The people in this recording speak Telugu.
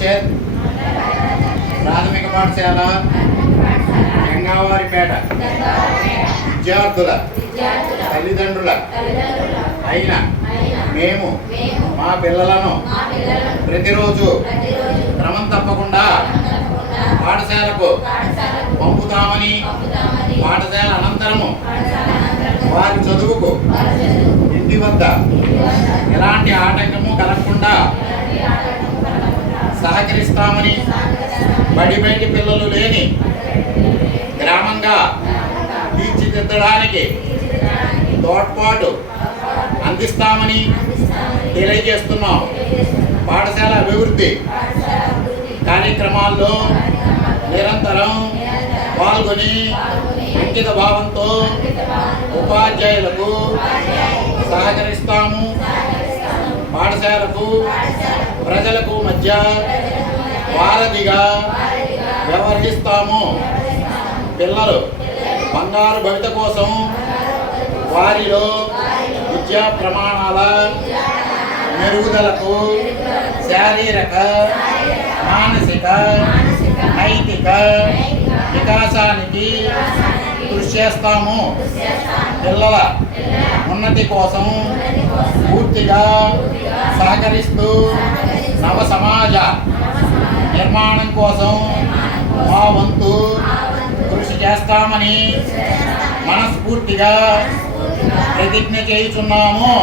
జంక్షన్ ప్రాథమిక పాఠశాల గంగావారిపేట విద్యార్థుల తల్లిదండ్రుల అయిన మేము మా పిల్లలను ప్రతిరోజు క్రమం తప్పకుండా పాఠశాలకు పంపుతామని పాఠశాల అనంతరము వారి చదువుకు ఇంటి వద్ద ఎలాంటి ఆటంకము కలగకుండా సహకరిస్తామని బడిబయటి పిల్లలు లేని గ్రామంగా తీర్చిదిద్దడానికి తోడ్పాటు అందిస్తామని తెలియజేస్తున్నాం. పాఠశాల అభివృద్ధి కార్యక్రమాల్లో నిరంతరం పాల్గొని అంకిత భావంతో ఉపాధ్యాయులకు సహకరిస్తాము. పాఠశాలకు ప్రజలకు మధ్య వారధిగా వ్యవహరిస్తాము. పిల్లలు బంగారు భవిత కోసం వారిలో విద్యా ప్రమాణాల మెరుగుదలకు శారీరక మానసిక నైతిక వికాసానికి కృషి చేస్తాము. పిల్లల ఉన్నతి కోసం పూర్తిగా సహకరిస్తూ నవ సమాజ నిర్మాణం కోసం మా వంతు కృషి చేస్తామని మనస్ఫూర్తిగా ప్రతిజ్ఞ చేయుచున్నాము.